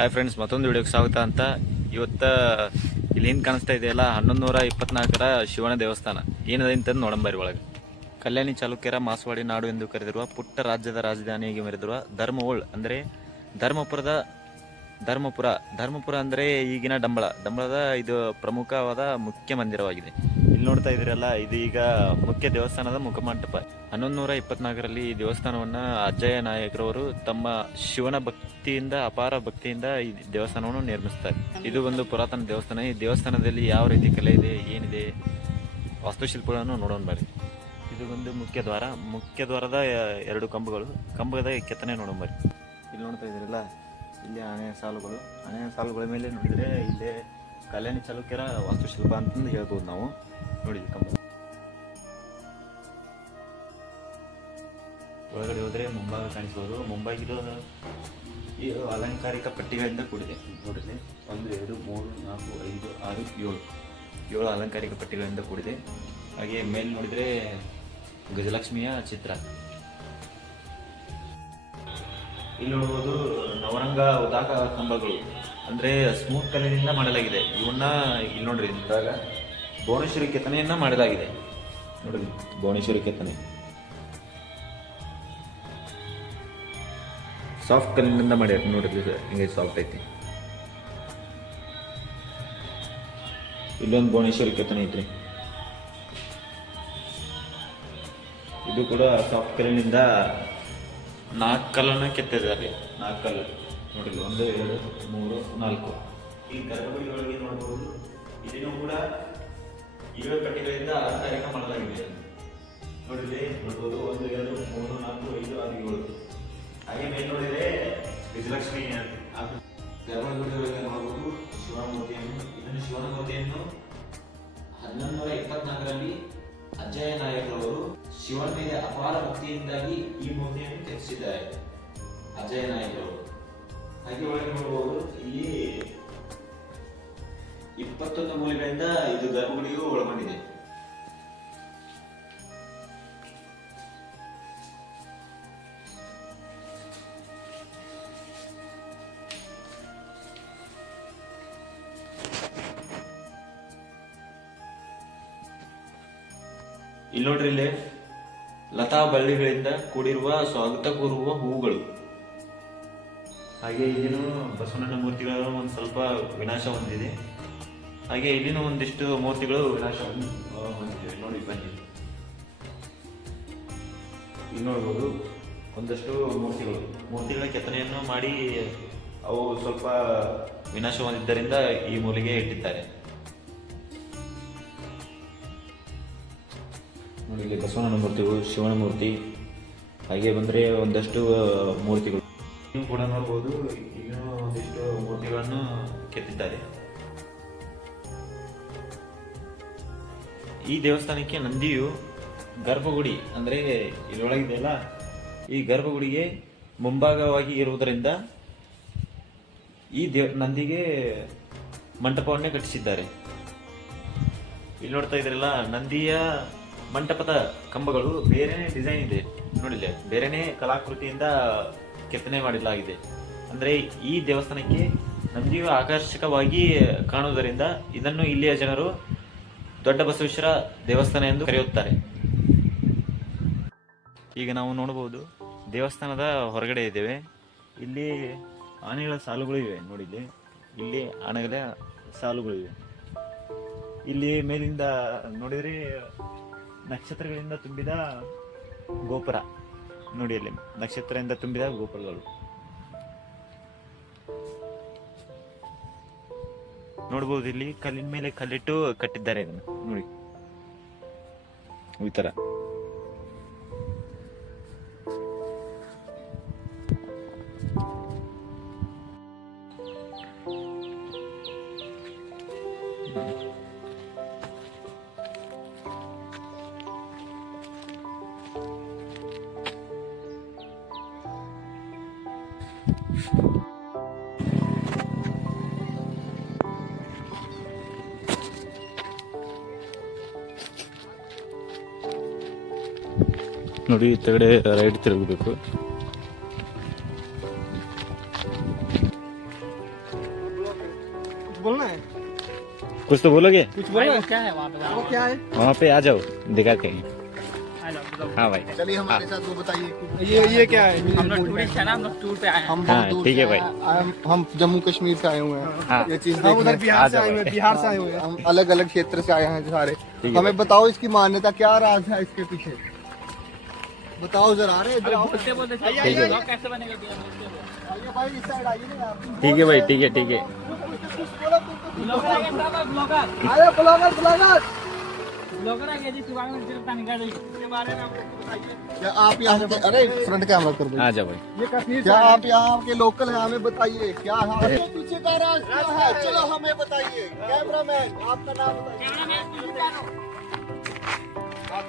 Hi friends ಮತ್ತೊಂದು ವಿಡಿಯೋಗೆ ಸ್ವಾಗತ ಅಂತ. ಇವತ್ತು ಇಲ್ಲಿ ಹಿಂದೆ ಕಾಣಿಸ್ತಾ ಇದೆಯಲ್ಲ ಹನ್ನೊಂದು ನೂರ ಇಪ್ಪತ್ನಾಲ್ಕರ ಶಿವನ ದೇವಸ್ಥಾನ. ಏನಿದೆ ಅಂತಂದು ನೋಡಂಬರಿ ಒಳಗೆ. ಕಲ್ಯಾಣಿ ಚಾಲುಕ್ಯರ ಮಾಸವಾಡಿ ನಾಡು ಎಂದು ಕರೆದಿರುವ ಪುಟ್ಟ ರಾಜ್ಯದ ರಾಜಧಾನಿಯಾಗಿ ಮೆರೆದಿರುವ ಧರ್ಮವೋಳ್ ಅಂದರೆ ಧರ್ಮಪುರದ ಧರ್ಮಪುರ. ಧರ್ಮಪುರ ಅಂದರೆ ಈಗಿನ ಡಂಬಳ. ಡಂಬಳದ ಇದು ಪ್ರಮುಖವಾದ ಮುಖ್ಯ ಮಂದಿರವಾಗಿದೆ. ಇಲ್ಲಿ ನೋಡ್ತಾ ಇದ್ದೀರಲ್ಲ, ಇದು ಈಗ ಮುಖ್ಯ ದೇವಸ್ಥಾನದ ಮುಖಮಂಟಪ. ಹನ್ನೊಂದು ನೂರ ಇಪ್ಪತ್ನಾಲ್ಕರಲ್ಲಿ ಈ ದೇವಸ್ಥಾನವನ್ನ ಅಜ್ಜಯ ನಾಯಕರವರು ತಮ್ಮ ಶಿವನ ಭಕ್ತಿಯಿಂದ, ಅಪಾರ ಭಕ್ತಿಯಿಂದ ಈ ದೇವಸ್ಥಾನವನ್ನು ನಿರ್ಮಿಸ್ತಾರೆ. ಇದು ಒಂದು ಪುರಾತನ ದೇವಸ್ಥಾನ. ಈ ದೇವಸ್ಥಾನದಲ್ಲಿ ಯಾವ ರೀತಿ ಕಲೆ ಇದೆ, ಏನಿದೆ, ವಾಸ್ತುಶಿಲ್ಪಗಳನ್ನು ನೋಡೋಣ ಬರ್ರಿ. ಇದು ಒಂದು ಮುಖ್ಯ ದ್ವಾರ. ಮುಖ್ಯ ದ್ವಾರದ ಎರಡು ಕಂಬಗಳು. ಕಂಬದ ಕೆತ್ತನೆ ನೋಡೋಣ ಬರ್ರಿ. ಇಲ್ಲಿ ನೋಡ್ತಾ ಇದ್ದೀರಲ್ಲ ಇಲ್ಲಿ ಆನೆ ಸಾಲುಗಳು. ಆನೆ ಸಾಲುಗಳ ಮೇಲೆ ನೋಡಿದರೆ ಇಲ್ಲೇ ಕಲ್ಯಾಣಿ ಚಾಲುಕ್ಯರ ವಾಸ್ತುಶಿಲ್ಪ ಅಂತಂದು ಹೇಳ್ಬೋದು ನಾವು. ನೋಡಿ ಕಂಬ ಒಳಗಡೆ ಹೋದರೆ ಮುಂಭಾಗ ಕಾಣಿಸ್ಬೋದು. ಮುಂಭಾಗಿಲು ಈ ಅಲಂಕಾರಿಕ ಪಟ್ಟಿಗಳಿಂದ ಕೂಡಿದೆ. ನೋಡಿದ್ರೆ ಒಂದು, ಎರಡು, ಮೂರು, ನಾಲ್ಕು, ಐದು, ಆರು, ಏಳು. ಏಳು ಅಲಂಕಾರಿಕ ಪಟ್ಟಿಗಳಿಂದ ಕೂಡಿದೆ. ಹಾಗೆ ಮೇಲೆ ನೋಡಿದರೆ ಗಜಲಕ್ಷ್ಮಿಯ ಚಿತ್ರ. ಇಲ್ಲಿ ನೋಡ್ಬೋದು ನವರಂಗ ಉದಾಕ ಕಂಬಗಳು. ಅಂದರೆ ಸ್ಮೂತ್ ಕಲ್ಲಿನಿಂದ ಮಾಡಲಾಗಿದೆ. ಇವನ್ನ ಇಲ್ಲಿ ನೋಡ್ರಿ, ಇದ್ರಾಗ ಭುವನೇಶ್ವರಿ ಕೆತ್ತನೆಯನ್ನ ಮಾಡಲಾಗಿದೆ ನೋಡ್ರಿ, ಭುವನೇಶ್ವರಿ ಕೆತ್ತನೆ. ಸಾಫ್ಟ್ ಕಲ್ಲಿನಿಂದ ಮಾಡ್ಯಾರ. ನೋಡ್ರಿ ಹಿಂಗೆ ಸಾಫ್ಟ್ ಐತಿ. ಇಲ್ಲೊಂದು ಭುವನೇಶ್ವರಿ ಕೆತ್ತನೆ ಐತ್ರಿ. ಇದು ಕೂಡ ಸಾಫ್ಟ್ ಕಲ್ಲಿನಿಂದ ನಾಲ್ಕು ಕಲ್ಲನ್ನ ಕೆತ್ತಿದ್ದಾರೆ ನಾಲ್ಕು ಕಲ್ಲು ನೋಡಿ ಒಂದು ಎರಡು ಮೂರು ನಾಲ್ಕು. ಈ ಗರ್ಭಗುಡಿ ಒಳಗೆ ನೋಡಬಹುದು ಇದನ್ನು ಕೂಡ ಏಳು ಕಟ್ಟಿಗಳಿಂದ ಅಲಂಕಾರಿಕ ಮಾಡಲಾಗಿದೆ. ನೋಡಿದ್ರೆ ನೋಡಬಹುದು ಒಂದು ಎರಡು ಮೂರು ನಾಲ್ಕು ಐದು ಆರು ಏಳು. ಹಾಗೆ ಮೇಲೆ ನೋಡಿದ್ರೆ ವಿಜಯಲಕ್ಷ್ಮಿ ಗರ್ಭಗುಡಿ ಒಳಗೆ ನೋಡಬಹುದು ಶಿವನ ಮೂರ್ತಿಯನ್ನು ಇದನ್ನು ಶಿವನ ಮೂರ್ತಿಯನ್ನು ಹನ್ನೊಂದು ನೂರ ಇಪ್ಪತ್ನಾಲ್ಕರಲ್ಲಿ ಅಜ್ಜಯ ನಾಯಕರವರು ಶಿವನ ಮೇಲೆ ಅಪಾರ ಭಕ್ತಿಯಿಂದಾಗಿ ಈ ಮೂರ್ತಿಯನ್ನು ನಾಯಕರವರು ಹಾಗೆ ಒಳಗೆ ನೋಡಬಹುದು ಇಲ್ಲಿ ಇಪ್ಪತ್ತೊಂದು ಮೂಲೆಗಳಿಂದ ಇದು ಗರ್ಭಗುಡಿಯು ಒಳಗೊಂಡಿದೆ. ಇಲ್ಲಿ ನೋಡ್ರಿ ಇಲ್ಲಿ. ಲತಾ ಬಳ್ಳಿಗಳಿಂದ ಕೂಡಿರುವ ಸ್ವಾಗತ ಕೋರುವ ಹೂಗಳು ಹಾಗೆ ಇಲ್ಲಿನೂ ಬಸವಣ್ಣನ ಮೂರ್ತಿಗಳು ಒಂದು ಸ್ವಲ್ಪ ವಿನಾಶ ಹೊಂದಿದೆ. ಹಾಗೆ ಇಲ್ಲಿನೂ ಒಂದಿಷ್ಟು ಮೂರ್ತಿಗಳು ವಿನಾಶ ಹೊಂದ್- ಹೊಂದಿದೆ ನೋಡಿ, ಬನ್ನಿ. ಇಲ್ಲಿ ನೋಡ್ಬೋದು ಒಂದಷ್ಟು ಮೂರ್ತಿಗಳು. ಮೂರ್ತಿಗಳ ಕೆತ್ತನೆಯನ್ನು ಮಾಡಿ ಅವು ಸ್ವಲ್ಪ ವಿನಾಶ ಹೊಂದಿದ್ದರಿಂದ ಈ ಮೂಲೆಗೆ ಇಟ್ಟಿದ್ದಾರೆ. ಇಲ್ಲಿ ಬಸವಣ್ಣನ ಮೂರ್ತಿಗಳು, ಶಿವನ ಮೂರ್ತಿ, ಹಾಗೆ ಬಂದರೆ ಒಂದಷ್ಟು ಮೂರ್ತಿಗಳು. ನೀವು ಕೂಡ ನೋಡ್ಬೋದು ಇನ್ನೂ ಒಂದಿಷ್ಟು ಮೂರ್ತಿಗಳನ್ನು ಕೆತ್ತಿದ್ದಾರೆ. ಈ ದೇವಸ್ಥಾನಕ್ಕೆ ನಂದಿಯು ಗರ್ಭಗುಡಿ, ಅಂದರೆ ಇದರೊಳಗಿದೆಯಲ್ಲ ಈ ಗರ್ಭಗುಡಿಗೆ ಮುಂಭಾಗವಾಗಿ ಇರುವುದರಿಂದ ಈ ದೇವ, ನಂದಿಗೆ ಮಂಟಪವನ್ನೇ ಕಟ್ಟಿಸಿದ್ದಾರೆ. ಇಲ್ಲಿ ನೋಡ್ತಾ ಇದ್ರಲ್ಲ, ನಂದಿಯ ಮಂಟಪದ ಕಂಬಗಳು ಬೇರೆನೇ ಡಿಸೈನ್ ಇದೆ. ನೋಡಿಲ್ಲ, ಬೇರೆನೇ ಕಲಾಕೃತಿಯಿಂದ ಕೆತ್ತನೆ ಮಾಡಲಾಗಿದೆ. ಅಂದ್ರೆ ಈ ದೇವಸ್ಥಾನಕ್ಕೆ ನಂದಿಯು ಆಕರ್ಷಕವಾಗಿ ಕಾಣುವುದರಿಂದ ಇದನ್ನು ಇಲ್ಲಿಯ ಜನರು ದೊಡ್ಡ ಬಸವೇಶ್ವರ ದೇವಸ್ಥಾನ ಎಂದು ಕರೆಯುತ್ತಾರೆ. ಈಗ ನಾವು ನೋಡಬಹುದು, ದೇವಸ್ಥಾನದ ಹೊರಗಡೆ ಇದ್ದೇವೆ. ಇಲ್ಲಿ ಆನೆಗಳ ಸಾಲುಗಳು ಇವೆ ನೋಡಿಲ್ಲ. ಇಲ್ಲಿ ಆನೆಗಳ ಸಾಲುಗಳಿವೆ ಇಲ್ಲಿ ಮೇಲಿಂದ ನೋಡಿದ್ರೆ ನಕ್ಷತ್ರಗಳಿಂದ ತುಂಬಿದ ಗೋಪುರ. ನೋಡಿ ಅಲ್ಲಿ ನಕ್ಷತ್ರದಿಂದ ತುಂಬಿದ ಗೋಪುರಗಳು. ನೋಡ್ಬೋದು ಇಲ್ಲಿ, ಕಲ್ಲಿನ ಮೇಲೆ ಕಲ್ಲಿಟ್ಟು ಕಟ್ಟಿದ್ದಾರೆ ಇದನ್ನು. ನೋಡಿ. ಈ ತರ. ನೋಡಿ ಈ ತೆಗಡೆ ರೈಟ್ ತಿರುಗಬೇಕು बोलना है कुछ तो बोलोगे कुछ बोलना है क्या है वहाँ पे वो क्या है वहाँ पे आ जाओ दिखाते हैं हाँ भाई चलिए हमारे साथ वो बताइए ये ये क्या है हम लोग टूरिस्ट है ना हम लोग टूर पे आए हैं हम हाँ, बहुत दूर ठीक से है भाई। आए हैं। हम हम जम्मू कश्मीर से आए हुए हैं हाँ ये चीज हम उधर देखने बिहार से आ आए हुए हैं जाओ बिहार से आए हुए हैं हम अलग अलग क्षेत्र से आए हैं सारे ठीक है हमें बताओ इसकी मान्यता क्या राज है इसके पीछे बताओ जरा रहे बोलते बोलते। कैसे बनेगा ठीक है भाई ठीक है ठीक है। क्या आप यहाँ के अरे फ्रंट कैमरा कर आ जा भाई। ये कश्मीर क्या आप यहाँ के लोकल हैं हमें बताइए। क्या है? पीछे का राज क्या है। चलो हमें बताइए। कैमरा मैन आपका नाम बताइए।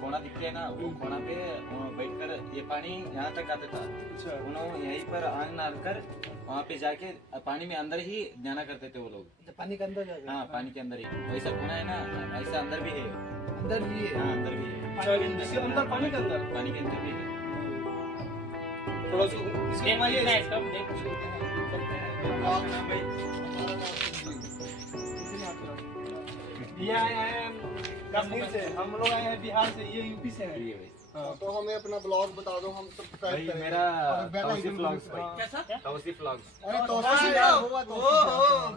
कोना दिखते हैं ना वो कोना पे बैठ कर ये पानी यहाँ तक आता था। उन्होंने यहीं पर आग डालकर वहाँ पे जाके पानी में अंदर ही ध्यान करते थे वो लोग। पानी के अंदर हाँ पानी के अंदर ही। वैसा कोना है ना ऐसा अंदर भी है। अंदर भी है? हाँ अंदर भी है। इसके अंदर पानी के अंदर? पानी के अंदर भी है। थोड़ा सा इसको कश्मीर से। हम लोग आए हैं बिहार से ये यूपी से है। हाँ। तो हमें अपना ब्लॉग बता दो हम सब्सक्राइब भाई मेरा तौसीफ व्लॉग्स भाई। कैसा? तौसीफ व्लॉग्स अरे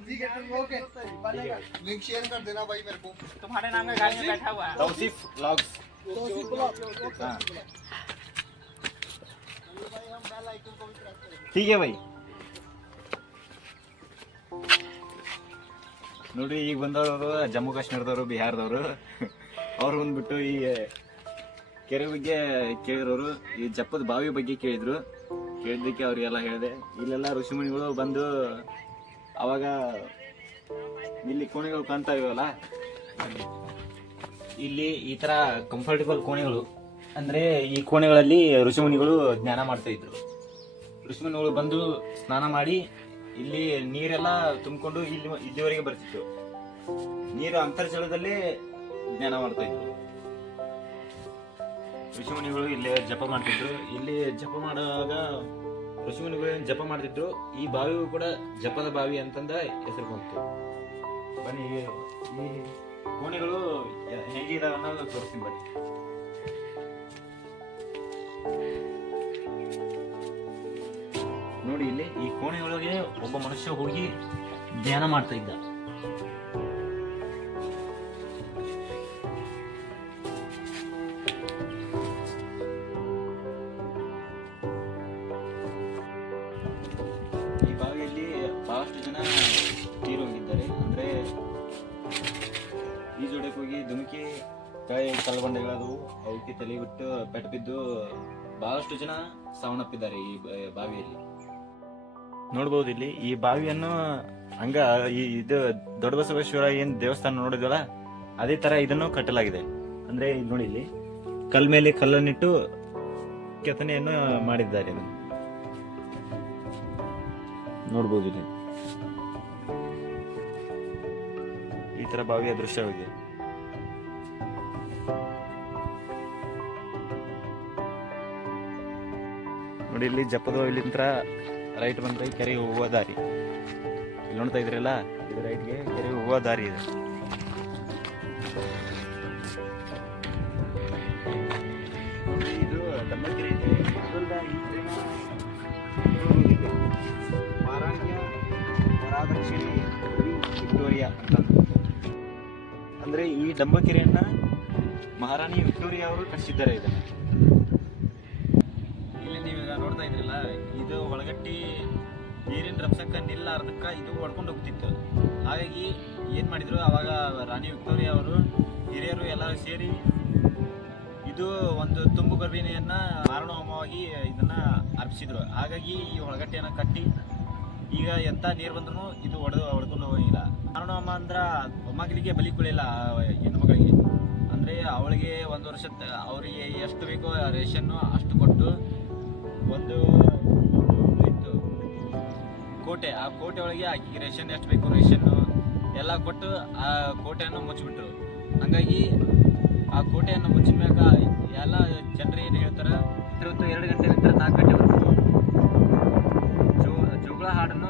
ठीक ठीक है, ओके। बनेगा लिंक शेयर कर देना भाई मेरे को। तुम्हारे नाम का गाड़ी में बैठा हुआ है। तौसीफ व्लॉग्स उसी ब्लॉग भाई हम बेल आइकन को भी प्रेस करेंगे। ठीक है भाई। ನೋಡ್ರಿ, ಈಗ ಬಂದವರು ಜಮ್ಮು ಕಾಶ್ಮೀರದವರು, ಬಿಹಾರದವರು. ಅವ್ರು ಬಂದ್ಬಿಟ್ಟು ಈ ಕೆರೆ ಬಗ್ಗೆ ಕೇಳಿರೋರು, ಈ ಜಪ್ಪದ ಬಾವಿ ಬಗ್ಗೆ ಕೇಳಿದ್ರು. ಕೇಳಿದ್ದಕ್ಕೆ ಅವ್ರಿಗೆಲ್ಲ ಹೇಳಿದೆ, ಇಲ್ಲೆಲ್ಲ ಋಷಿಮುನಿಗಳು ಬಂದು ಅವಾಗ ಇಲ್ಲಿ ಕೋಣೆಗಳು ಕಾಣ್ತಾ ಇವಲ್ಲ ಇಲ್ಲಿ ಈ ತರ ಕಂಫರ್ಟಬಲ್ ಕೋಣೆಗಳು. ಅಂದ್ರೆ ಈ ಕೋಣೆಗಳಲ್ಲಿ ಋಷಿಮುನಿಗಳು ಜ್ಞಾನ ಮಾಡ್ತಾ ಇದ್ರು. ಋಷಿಮುನಿಗಳು ಬಂದು ಸ್ನಾನ ಮಾಡಿ ಇಲ್ಲಿ ನೀರೆಲ್ಲ ತುಂಬಿಕೊಂಡು ಇಲ್ಲಿ ಇಲ್ಲಿವರೆಗೆ ಬರ್ತಿತ್ತು. ನೀರು ಅಂತರ್ಜಲದಲ್ಲಿ ಜ್ಞಾನ ಮಾಡ್ತಾ ಇದ್ರು. ಋಷಿಮುನಿಗಳು ಇಲ್ಲಿ ಜಪ ಮಾಡ್ತಿದ್ರು. ಇಲ್ಲಿ ಜಪ ಮಾಡುವಾಗ ಋಷಿಮುನಿಗಳು ಜಪ ಮಾಡ್ತಿದ್ರು, ಈ ಬಾವಿಗೂ ಕೂಡ ಜಪದ ಬಾವಿ ಅಂತಂದ ಹೆಸರು ಬಂತು. ಬನ್ನಿ, ಈ ಕೋಣೆಗಳು ಹೇಗಿದಾವೆ ಅನ್ನೋದು ತೋರಿಸ್ತೀನಿ ಬನ್ನಿ. ಈ ಒಬ್ಬ ಮನುಷ್ಯ ಹೋಗಿ ಧ್ಯಾನ ಮಾಡ್ತಾ ಇದ್ದ. ಈ ಬಾವಿಯಲ್ಲಿ ಬಹಳಷ್ಟು ಜನ ತೀರೋಗಿದ್ದಾರೆ. ಅಂದ್ರೆ ಈಜೊಡೆಗೆ ಹೋಗಿ ಧುಮುಕಿ, ಕೈ ಕಲ್ಬಂಡೆಗಳಾದವು ಅವಕ್ಕೆ ತಲೆ ಬಿಟ್ಟು ಪೆಟ್ಟು ಬಿದ್ದು ಬಹಳಷ್ಟು ಜನ ಸಾವನ್ನಪ್ಪಿದ್ದಾರೆ ಈ ಬಾವಿಯಲ್ಲಿ. ನೋಡ್ಬೋದು ಇಲ್ಲಿ. ಈ ಬಾವಿಯನ್ನು ಹಂಗ ಈ ಇದು ದೊಡ್ಡ ಬಸವೇಶ್ವರ ಏನ್ ದೇವಸ್ಥಾನ ನೋಡಿದ್ವಲ್ಲ, ಅದೇ ತರ ಇದನ್ನು ಕಟ್ಟಲಾಗಿದೆ. ಅಂದ್ರೆ ನೋಡಿ ಇಲ್ಲಿ. ಕಲ್ ಮೇಲೆ ಕಲ್ಲನ್ನಿಟ್ಟು ಕೆತ್ತನೆಯನ್ನು ಮಾಡಿದ್ದಾರೆ. ನೋಡ್ಬೋದು ಇಲ್ಲಿ. ಈ ತರ ಬಾವಿಯ ದೃಶ್ಯವಿದೆ ನೋಡಿ ಇಲ್ಲಿ ಜಪದ ಇಲ್ಲಿಂದ ರೈಟ್ ಬಂದ್ರೆ ಕೆರೆ ಹೋಗುವ ದಾರಿ. ಇಲ್ಲಿ ನೋಡ್ತಾ ಇದ್ರಲ್ಲ? ಇದು ರೈಟ್ಗೆ ಕೆರೆ ಹೋಗುವ ದಾರಿ ಇದೆ. ಇದು ವಿಕ್ಟೋರಿಯಾ ಅಂದ್ರೆ ಈ ಡಂಬಕೆರೆಯನ್ನ ಮಹಾರಾಣಿ ವಿಕ್ಟೋರಿಯಾ ಅವರು ಕಟ್ಟಿಸಿದ್ದಾರೆ ಇದನ್ನ. ಒಳಗಟ್ಟಿ ನೀರಿನ ರಪ್ಸಕ್ಕೆ ನಿಲ್ಲಾರ್ದಕ್ಕೆ ಇದು ಹೊಡ್ಕೊಂಡು ಹೋಗ್ತಿತ್ತು. ಹಾಗಾಗಿ ಏನು ಮಾಡಿದರು? ಅವಾಗ ರಾಣಿ ವಿಕ್ಟೋರಿಯಾ ಅವರು, ಹಿರಿಯರು ಎಲ್ಲ ಸೇರಿ ಇದು ಒಂದು ತುಂಬು ಗರ್ಭಿಣಿಯನ್ನ ಮಾರಣಹೋಮವಾಗಿ ಇದನ್ನ ಅರ್ಪಿಸಿದರು. ಹಾಗಾಗಿ ಈ ಒಳಗಟ್ಟೆಯನ್ನ ಕಟ್ಟಿ ಈಗ ಎಂತ ನೀರು ಬಂದ್ರು ಇದು ಹೊಡೆದು ಹೊಡ್ಕೊಂಡು ಹೋಗಿಲ್ಲ. ಮಾರಣಹೋಮ ಅಂದ್ರೆ ಮೊಮ್ಮಗಳಿಗೆ ಬಲಿ ಕೊಳಿಲ್ಲ ಹೆಣ್ಣು ಮಗಳಿಗೆ. ಅಂದ್ರೆ ಅವಳಿಗೆ ಒಂದು ವರ್ಷ ಅವರಿಗೆ ಎಷ್ಟು ಬೇಕೋ ರೇಷನ್ನು ಅಷ್ಟು ಕೊಟ್ಟು ಒಂದು ಕೋಟೆ, ಆ ಕೋಟೆ ಒಳಗೆ ಆಕೆಗೆ ರೇಷನ್ ಎಷ್ಟು ಬೇಕು, ರೇಷನ್ ಎಲ್ಲ ಕೊಟ್ಟು ಆ ಕೋಟೆಯನ್ನು ಮುಚ್ಚಿಬಿಟ್ರು ಹಂಗಾಗಿ ಆ ಕೋಟೆಯನ್ನು ಮುಚ್ಚಿದ ಮ್ಯಾಗ ಎಲ್ಲ ಜನರು ಏನು ಹೇಳ್ತಾರೆ ಇವತ್ತು ಎರಡು ಗಂಟೆ ನಂತರ ನಾಲ್ಕು ಗಂಟೆ ಜೋ, ಜೋಗಳ ಹಾಡನ್ನು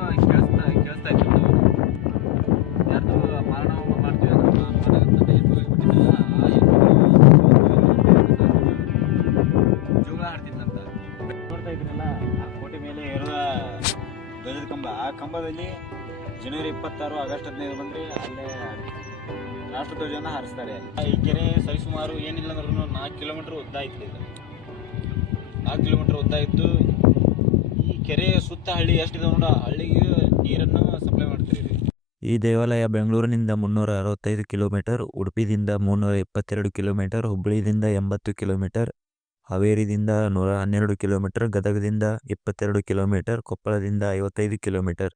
ಕಂಬದಲ್ಲಿ ಜನವರಿ ಇಪ್ಪತ್ತಾರು, ಆಗಸ್ಟ್ ಹದಿನೈದು ಬಂದರೆ ಅಲ್ಲೇ ರಾಷ್ಟ್ರಧ್ವಜನ ಹಾರಿಸ್ತಾರೆ. ಈ ಕೆರೆ ಸರಿಸುಮಾರು ಏನಿಲ್ಲ ಅಂದ್ರೂ ನಾಲ್ಕು ಕಿಲೋಮೀಟ್ರ್ ಉದ್ದ ಇತ್ತು ಇದು. ನಾಲ್ಕು ಕಿಲೋಮೀಟ್ರ್ ಉದ್ದ ಇದ್ದು ಈ ಕೆರೆ ಸುತ್ತ ಹಳ್ಳಿ ಎಷ್ಟಿದೆ ನೋಡ ಹಳ್ಳಿಗೆ ನೀರನ್ನು ಸಪ್ಲೈ ಮಾಡ್ತೀರಿ ಈ ದೇವಾಲಯ ಬೆಂಗಳೂರಿನಿಂದ ಮುನ್ನೂರ ಅರವತ್ತೈದು ಕಿಲೋಮೀಟರ್, ಉಡುಪಿದಿಂದ ಮುನ್ನೂರ ಇಪ್ಪತ್ತೆರಡು ಕಿಲೋಮೀಟರ್ ಹುಬ್ಬಳ್ಳಿದಿಂದ ಎಂಬತ್ತು ಕಿಲೋಮೀಟರ್ ಹಾವೇರಿದಿಂದ ನೂರ ಹನ್ನೆರಡು ಕಿಲೋಮೀಟರ್, ಗದಗದಿಂದ ಇಪ್ಪತ್ತೆರಡು ಕಿಲೋಮೀಟರ್, ಕೊಪ್ಪಳದಿಂದ ಐವತ್ತೈದು ಕಿಲೋಮೀಟರ್.